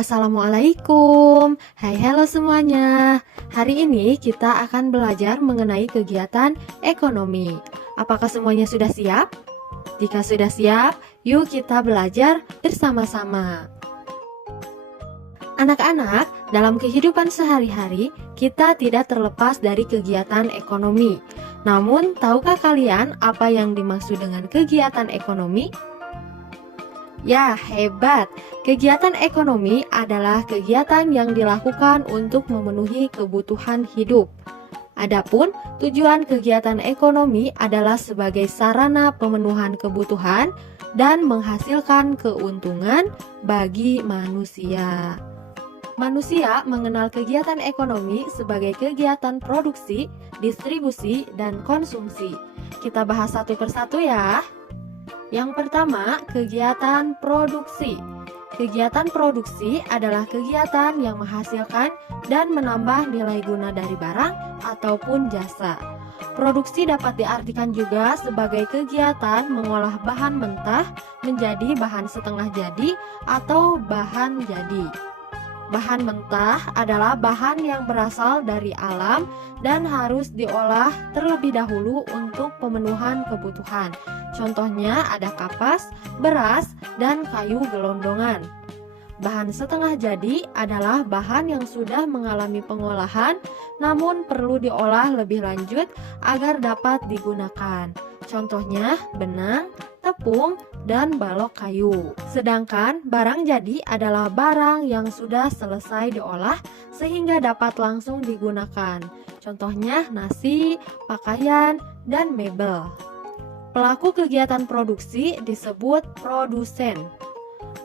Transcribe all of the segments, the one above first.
Assalamualaikum. Hai, halo semuanya. Hari ini kita akan belajar mengenai kegiatan ekonomi. Apakah semuanya sudah siap? Jika sudah siap, yuk kita belajar bersama-sama. Anak-anak, dalam kehidupan sehari-hari, kita tidak terlepas dari kegiatan ekonomi. Namun, tahukah kalian apa yang dimaksud dengan kegiatan ekonomi? Ya, hebat! Kegiatan ekonomi adalah kegiatan yang dilakukan untuk memenuhi kebutuhan hidup. Adapun tujuan kegiatan ekonomi adalah sebagai sarana pemenuhan kebutuhan dan menghasilkan keuntungan bagi manusia. Manusia mengenal kegiatan ekonomi sebagai kegiatan produksi, distribusi, dan konsumsi. Kita bahas satu persatu ya. Yang pertama, kegiatan produksi. Kegiatan produksi adalah kegiatan yang menghasilkan dan menambah nilai guna dari barang ataupun jasa. Produksi dapat diartikan juga sebagai kegiatan mengolah bahan mentah menjadi bahan setengah jadi atau bahan jadi. Bahan mentah adalah bahan yang berasal dari alam dan harus diolah terlebih dahulu untuk pemenuhan kebutuhan. Contohnya ada kapas, beras, dan kayu gelondongan. Bahan setengah jadi adalah bahan yang sudah mengalami pengolahan namun perlu diolah lebih lanjut agar dapat digunakan. Contohnya benang, tepung, dan balok kayu. Sedangkan barang jadi adalah barang yang sudah selesai diolah sehingga dapat langsung digunakan. Contohnya nasi, pakaian, dan mebel. Pelaku kegiatan produksi disebut produsen.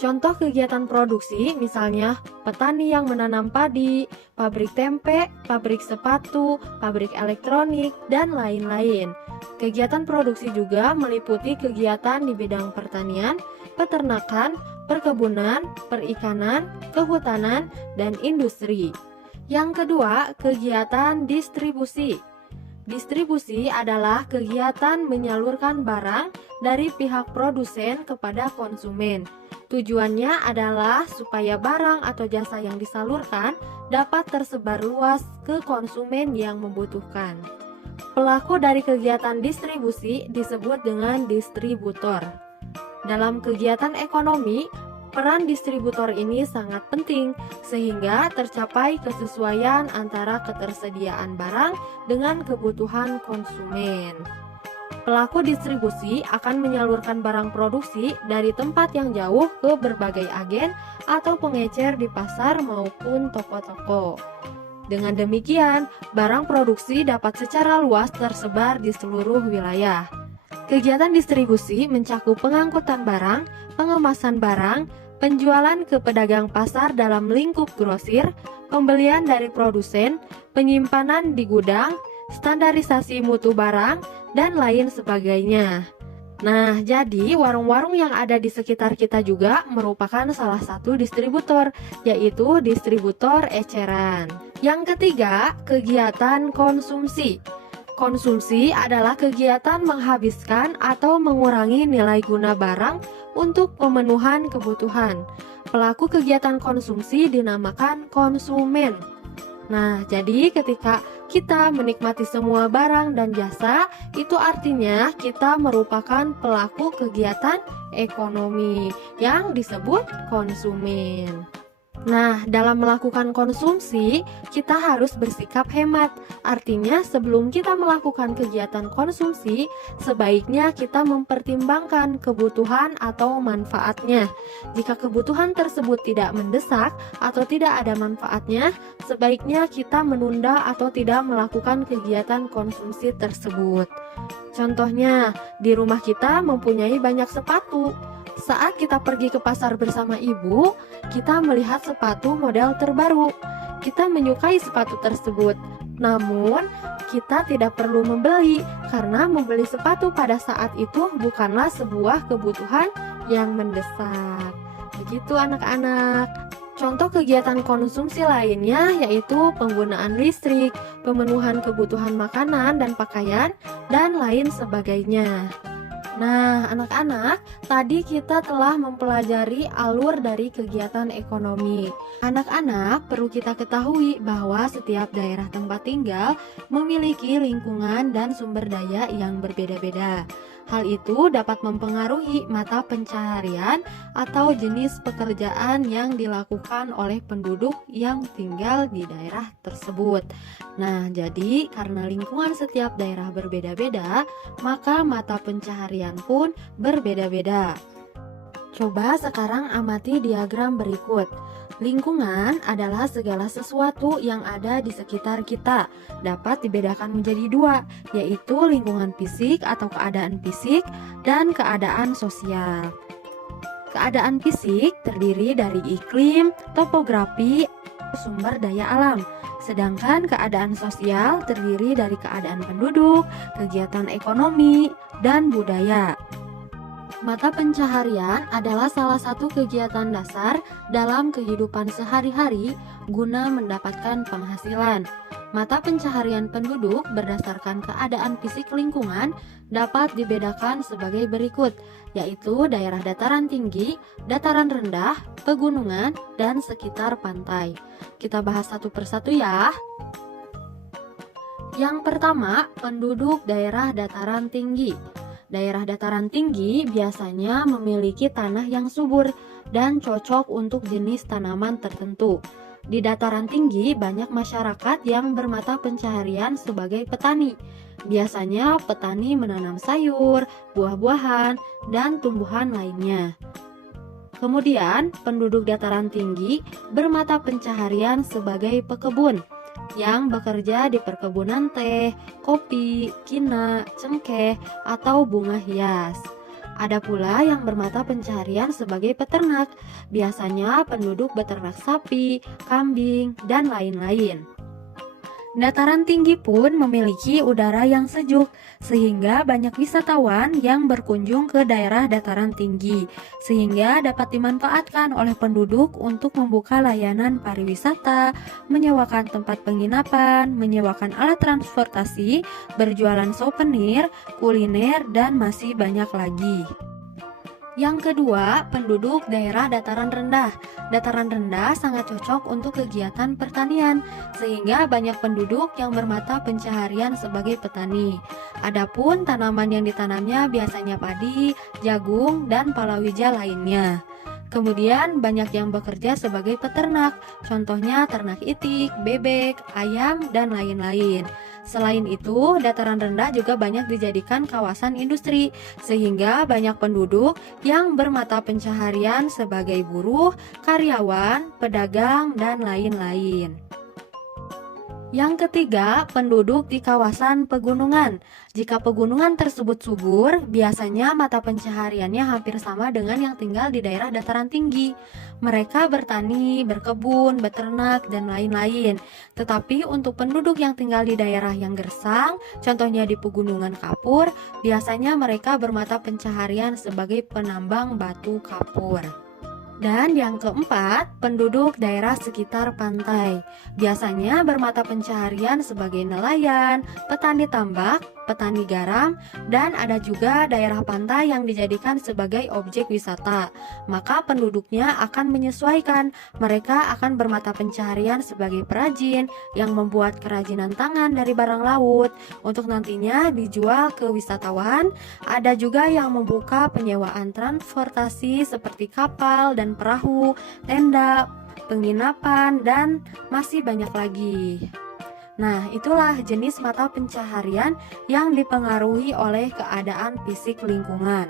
Contoh kegiatan produksi misalnya petani yang menanam padi, pabrik tempe, pabrik sepatu, pabrik elektronik, dan lain-lain. Kegiatan produksi juga meliputi kegiatan di bidang pertanian, peternakan, perkebunan, perikanan, kehutanan, dan industri. Yang kedua, kegiatan distribusi. Distribusi adalah kegiatan menyalurkan barang dari pihak produsen kepada konsumen. Tujuannya adalah supaya barang atau jasa yang disalurkan dapat tersebar luas ke konsumen yang membutuhkan. Pelaku dari kegiatan distribusi disebut dengan distributor. Dalam kegiatan ekonomi, peran distributor ini sangat penting sehingga tercapai kesesuaian antara ketersediaan barang dengan kebutuhan konsumen. Pelaku distribusi akan menyalurkan barang produksi dari tempat yang jauh ke berbagai agen atau pengecer di pasar maupun toko-toko. Dengan demikian, barang produksi dapat secara luas tersebar di seluruh wilayah. Kegiatan distribusi mencakup pengangkutan barang, pengemasan barang, penjualan ke pedagang pasar dalam lingkup grosir, pembelian dari produsen, penyimpanan di gudang, standarisasi mutu barang, dan lain sebagainya. Nah, jadi warung-warung yang ada di sekitar kita juga merupakan salah satu distributor, yaitu distributor eceran. Yang ketiga, kegiatan konsumsi. Konsumsi adalah kegiatan menghabiskan atau mengurangi nilai guna barang untuk pemenuhan kebutuhan. Pelaku kegiatan konsumsi dinamakan konsumen. Nah, jadi ketika kita menikmati semua barang dan jasa, itu artinya kita merupakan pelaku kegiatan ekonomi yang disebut konsumen. Nah, dalam melakukan konsumsi, kita harus bersikap hemat. Artinya, sebelum kita melakukan kegiatan konsumsi, sebaiknya kita mempertimbangkan kebutuhan atau manfaatnya. Jika kebutuhan tersebut tidak mendesak atau tidak ada manfaatnya, sebaiknya kita menunda atau tidak melakukan kegiatan konsumsi tersebut. Contohnya, di rumah kita mempunyai banyak sepatu. Saat kita pergi ke pasar bersama ibu, kita melihat sepatu model terbaru. Kita menyukai sepatu tersebut. Namun, kita tidak perlu membeli karena membeli sepatu pada saat itu bukanlah sebuah kebutuhan yang mendesak. Begitu anak-anak. Contoh kegiatan konsumsi lainnya yaitu penggunaan listrik, pemenuhan kebutuhan makanan dan pakaian, dan lain sebagainya. Nah, anak-anak, tadi kita telah mempelajari alur dari kegiatan ekonomi. Anak-anak, perlu kita ketahui bahwa setiap daerah tempat tinggal memiliki lingkungan dan sumber daya yang berbeda-beda. Hal itu dapat mempengaruhi mata pencaharian atau jenis pekerjaan yang dilakukan oleh penduduk yang tinggal di daerah tersebut. Nah, jadi karena lingkungan setiap daerah berbeda-beda, maka mata pencaharian pun berbeda-beda. Coba sekarang amati diagram berikut. Lingkungan adalah segala sesuatu yang ada di sekitar kita. Dapat dibedakan menjadi dua, yaitu lingkungan fisik atau keadaan fisik dan keadaan sosial. Keadaan fisik terdiri dari iklim, topografi, sumber daya alam. Sedangkan keadaan sosial terdiri dari keadaan penduduk, kegiatan ekonomi, dan budaya. Mata pencaharian adalah salah satu kegiatan dasar dalam kehidupan sehari-hari guna mendapatkan penghasilan. Mata pencaharian penduduk berdasarkan keadaan fisik lingkungan dapat dibedakan sebagai berikut, yaitu daerah dataran tinggi, dataran rendah, pegunungan, dan sekitar pantai. Kita bahas satu persatu ya. Yang pertama, penduduk daerah dataran tinggi. Daerah dataran tinggi biasanya memiliki tanah yang subur dan cocok untuk jenis tanaman tertentu. Di dataran tinggi banyak masyarakat yang bermata pencaharian sebagai petani. Biasanya petani menanam sayur, buah-buahan, dan tumbuhan lainnya. Kemudian, penduduk dataran tinggi bermata pencaharian sebagai pekebun yang bekerja di perkebunan teh, kopi, kina, cengkeh, atau bunga hias. Ada pula yang bermata pencaharian sebagai peternak, biasanya penduduk beternak sapi, kambing, dan lain-lain. Dataran tinggi pun memiliki udara yang sejuk, sehingga banyak wisatawan yang berkunjung ke daerah dataran tinggi, sehingga dapat dimanfaatkan oleh penduduk untuk membuka layanan pariwisata, menyewakan tempat penginapan, menyewakan alat transportasi, berjualan souvenir, kuliner, dan masih banyak lagi. Yang kedua, penduduk daerah dataran rendah. Dataran rendah sangat cocok untuk kegiatan pertanian, sehingga banyak penduduk yang bermata pencaharian sebagai petani. Adapun tanaman yang ditanamnya biasanya padi, jagung, dan palawija lainnya. Kemudian banyak yang bekerja sebagai peternak, contohnya ternak itik, bebek, ayam, dan lain-lain. Selain itu, dataran rendah juga banyak dijadikan kawasan industri, sehingga banyak penduduk yang bermata pencaharian sebagai buruh, karyawan, pedagang, dan lain-lain. Yang ketiga, penduduk di kawasan pegunungan. Jika pegunungan tersebut subur, biasanya mata pencahariannya hampir sama dengan yang tinggal di daerah dataran tinggi. Mereka bertani, berkebun, beternak, dan lain-lain. Tetapi untuk penduduk yang tinggal di daerah yang gersang, contohnya di pegunungan kapur, biasanya mereka bermata pencaharian sebagai penambang batu kapur. Dan yang keempat, penduduk daerah sekitar pantai. Biasanya bermata pencaharian sebagai nelayan, petani tambak, petani garam, dan ada juga daerah pantai yang dijadikan sebagai objek wisata. Maka penduduknya akan menyesuaikan. Mereka akan bermata pencaharian sebagai perajin yang membuat kerajinan tangan dari barang laut untuk nantinya dijual ke wisatawan. Ada juga yang membuka penyewaan transportasi seperti kapal dan perahu, tenda, penginapan, dan masih banyak lagi. Nah, itulah jenis mata pencaharian yang dipengaruhi oleh keadaan fisik lingkungan.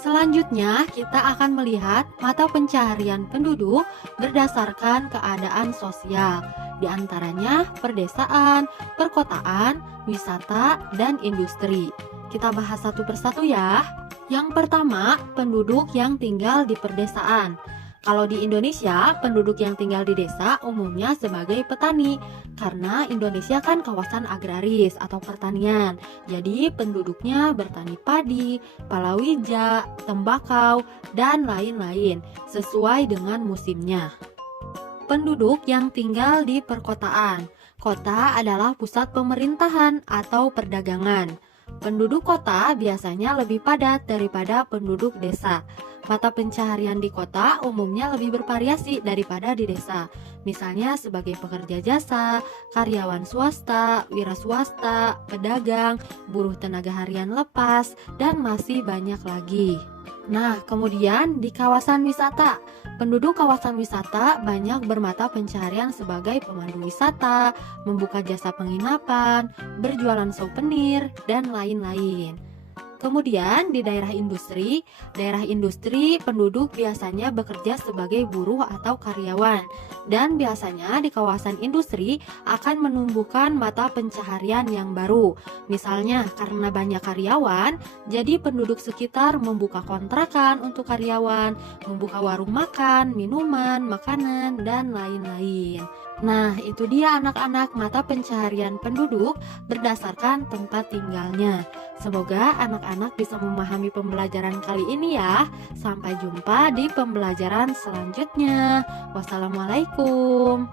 Selanjutnya, kita akan melihat mata pencaharian penduduk berdasarkan keadaan sosial, di antaranya perdesaan, perkotaan, wisata, dan industri. Kita bahas satu persatu ya. Yang pertama, penduduk yang tinggal di perdesaan. Kalau di Indonesia, penduduk yang tinggal di desa umumnya sebagai petani, karena Indonesia kan kawasan agraris atau pertanian. Jadi penduduknya bertani padi, palawija, tembakau, dan lain-lain sesuai dengan musimnya. Penduduk yang tinggal di perkotaan. Kota adalah pusat pemerintahan atau perdagangan. Penduduk kota biasanya lebih padat daripada penduduk desa. Mata pencaharian di kota umumnya lebih bervariasi daripada di desa. Misalnya sebagai pekerja jasa, karyawan swasta, wira swasta, pedagang, buruh tenaga harian lepas, dan masih banyak lagi. Nah, kemudian di kawasan wisata, penduduk kawasan wisata banyak bermata pencaharian sebagai pemandu wisata, membuka jasa penginapan, berjualan souvenir, dan lain-lain. Kemudian di daerah industri penduduk biasanya bekerja sebagai buruh atau karyawan. Dan biasanya di kawasan industri akan menumbuhkan mata pencaharian yang baru. Misalnya karena banyak karyawan, jadi penduduk sekitar membuka kontrakan untuk karyawan, membuka warung makan, minuman, makanan, dan lain-lain. Nah, itu dia anak-anak mata pencaharian penduduk berdasarkan tempat tinggalnya. Semoga anak-anak bisa memahami pembelajaran kali ini ya. Sampai jumpa di pembelajaran selanjutnya. Wassalamualaikum.